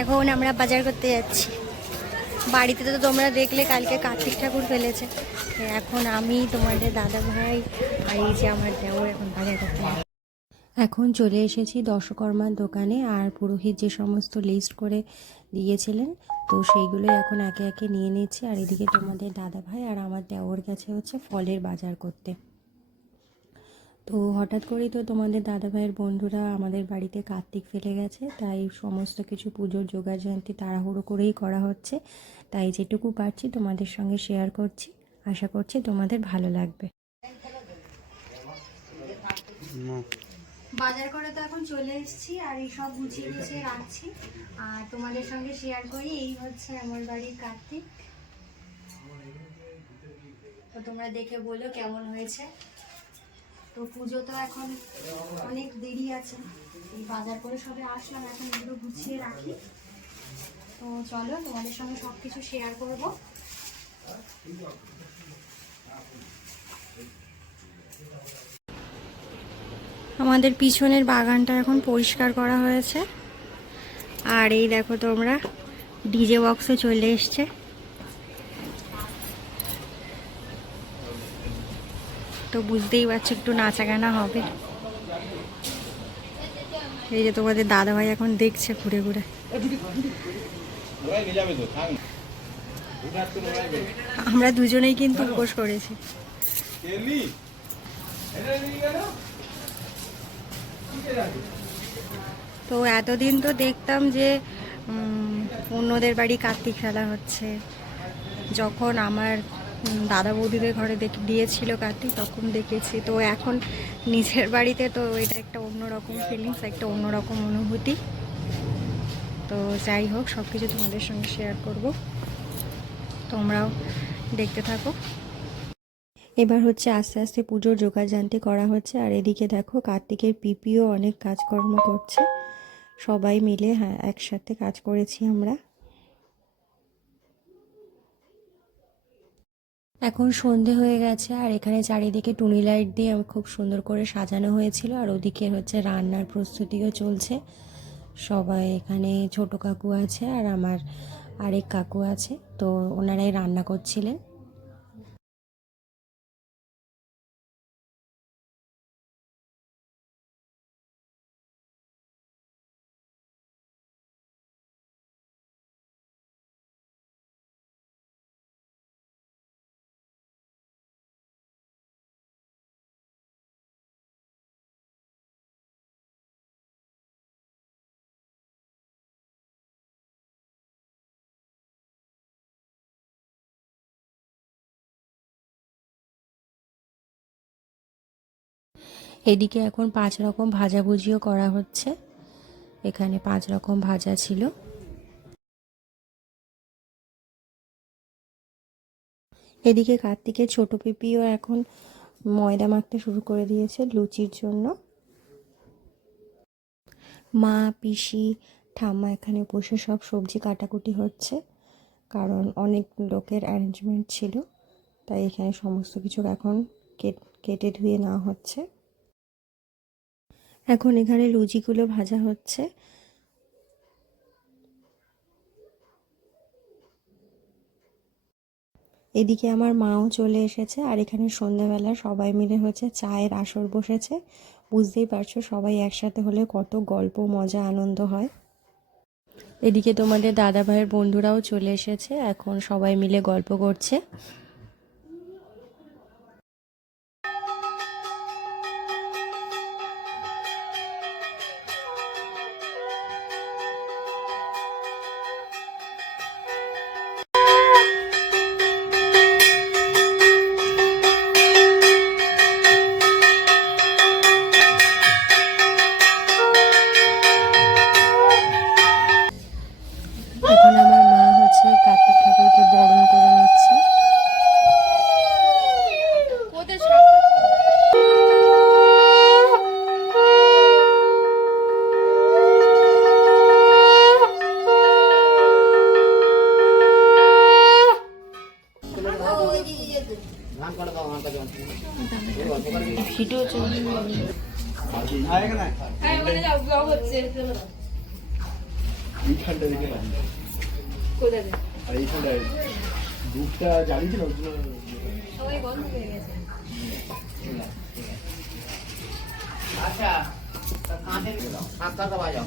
এখন আমরা বাজার করতে যাচ্ছি। বাড়িতে তো তোমরা দেখলে কালকে কার্তিক ঠাকুর ফেলেছে। এখন আমি, তোমাদের দাদা ভাই আর এই যে আমার দেওর এখন বাজার করতে এখন চলে এসেছি দশকর্মার দোকানে আর পুরোহিত যে সমস্ত লিস্ট করে দিয়েছিলেন, তো সেইগুলোই এখন একে একে নিয়ে নিচ্ছি। আর এদিকে তোমাদের দাদা ভাই আর আমার দেওর কাছে হচ্ছে ফলের বাজার করতে। তো হঠাৎ করেই তো তোমাদের দাদা ভাইয়ের বন্ধুরা আমাদের বাড়িতে কার্তিক ফেলে গেছে, তাই সমস্ত কিছু পুজোর জোগাড় জয়ন্তী তাড়াহুড়ো করেই করা হচ্ছে। তাই যেটুকু পারছি তোমাদের সঙ্গে শেয়ার করছি। আশা করছি তোমাদের ভালো লাগবে। বাজার করে তো এখন চলে এসেছি আর এই সব গুছিয়ে গুছিয়ে রাখছি। আর তোমাদের সঙ্গে শেয়ার করি, এই হচ্ছে আমার বাড়ির কার্তিক। তো তোমরা দেখে বলো কেমন হয়েছে। তো পুজো তো এখন অনেক দেরি আছে। এই বাজার করে সবে আসলাম, এখন এগুলো গুছিয়ে রাখি। তো চলো, তোমাদের সঙ্গে সব কিছু শেয়ার করব। আমাদের পিছনের বাগানটা এখন পরিষ্কার করা হয়েছে। আর এই দেখো তোমরা ডিজে বক্সে চলে এসছে। তো বুঝতেই পারছ, একটু নাচা গানা হবে। এই যে তোমাদের দাদা ভাই এখন দেখছে ঘুরে ঘুরে। আমরা দুজনেই কিন্তু উপোস করেছি। তো এতদিন তো দেখতাম যে অন্যদের বাড়ি কার্তিক খেলা হচ্ছে। যখন আমার দাদা বৌদিদের ঘরে দেখ- দিয়েছিল কার্তিক তখন দেখেছি। তো এখন নিজের বাড়িতে তো এটা একটা অন্যরকম ফিলিংস একটা অন্যরকম অনুভূতি। তো যাই হোক সব কিছু তোমাদের সঙ্গে শেয়ার করব। তোমরাও দেখতে থাকো। এবার হচ্ছে আস্তে আস্তে পুজোর জোগাড় জানতে করা হচ্ছে। আর এদিকে দেখো, কার্তিকের পিপিও অনেক কাজকর্ম করছে। সবাই মিলে হ্যাঁ একসাথে কাজ করেছি আমরা। এখন সন্ধে হয়ে গেছে আর এখানে চারিদিকে টুনি লাইট দিয়ে আমি খুব সুন্দর করে সাজানো হয়েছিল আর ওদিকে হচ্ছে রান্নার প্রস্তুতিও চলছে। সবাই এখানে ছোট কাকু আছে আর আমার আরেক কাকু আছে, তো ওনারাই রান্না করছিলেন। এদিকে এখন পাঁচ রকম ভাজাভুজিও করা হচ্ছে। এখানে পাঁচ রকম ভাজা ছিল। এদিকে কার্তিকের ছোট পিপিও এখন ময়দা মাখতে শুরু করে দিয়েছে লুচির জন্য। মা, পিসি, ঠাম্মা এখানে বসে সব সবজি কাটাকুটি হচ্ছে, কারণ অনেক লোকের অ্যারেঞ্জমেন্ট ছিল, তাই এখানে সমস্ত কিছু এখন কেটে ধুয়ে নেওয়া হচ্ছে। এখন এখানে লুচিগুলো ভাজা হচ্ছে। এদিকে আমার মাও চলে এসেছে আর এখানে সন্ধ্যাবেলা সবাই মিলে হচ্ছে চায়ের আসর বসেছে। বুঝতেই পারছ, সবাই একসাথে হলে কত গল্প, মজা, আনন্দ হয়। এদিকে তোমাদের দাদা ভাইয়ের বন্ধুরাও চলে এসেছে, এখন সবাই মিলে গল্প করছে। ভিডিও চলছে দুধটা জ্বালিয়েছিল আচ্ছা কাঁধে সাতটা বাজাও।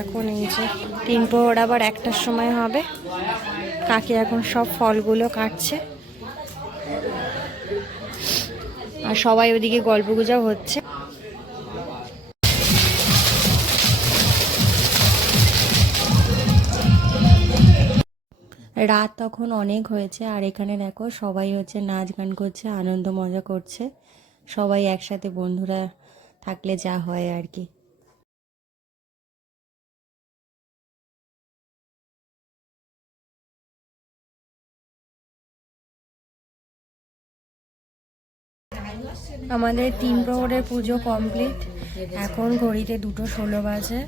এখন এই যে তিন প্রহর আবার একটার সময় হবে। কাকি এখন সব ফলগুলো কাটছে। আর সবাই ওদিকে গল্প গুজব হচ্ছে। রাত তখন অনেক হয়েছে আর এখানে দেখো সবাই হচ্ছে নাচ গান করছে, আনন্দ মজা করছে। সবাই একসাথে বন্ধুরা থাকলে যা হয় আর কি। আমাদের তিন প্রহরের পুজো কমপ্লিট। এখন ঘড়িতে দুটো ষোলো বাজে।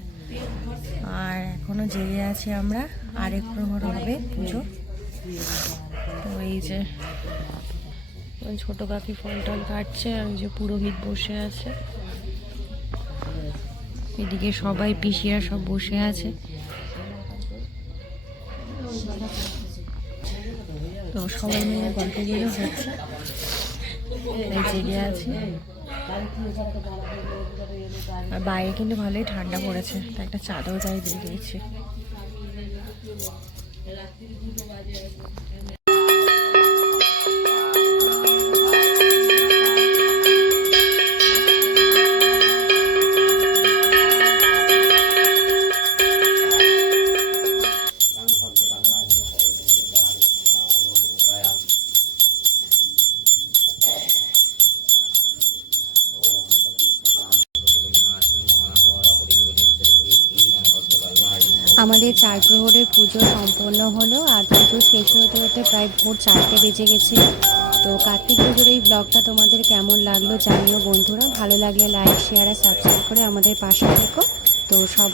আর এখনও জেগে আছি আমরা। আরেক প্রহর হবে পুজো। তো এই যে ছোট কাকি ফল টল কাটছে, আর যে পুরোহিত বসে আছে। এদিকে সবাই পিসিরা সব বসে আছে। তো সবাই মিলে গল্পগুলো হচ্ছে। আর বাইরে কিন্তু ভালোই ঠান্ডা পড়েছে তা একটা চাদর গায়ে দিয়ে দিয়েছি। আমাদের চার প্রহরের পুজো সম্পন্ন হলো আর পুজো শেষ হতে হতে প্রায় ভোর চারটে বেজে গেছে। তো কার্তিক পুজোর এই ব্লগটা তোমাদের কেমন লাগল জানিও বন্ধুরা। ভালো লাগলে লাইক শেয়ার আর সাবস্ক্রাইব করে আমাদের পাশে থেকো। তো সব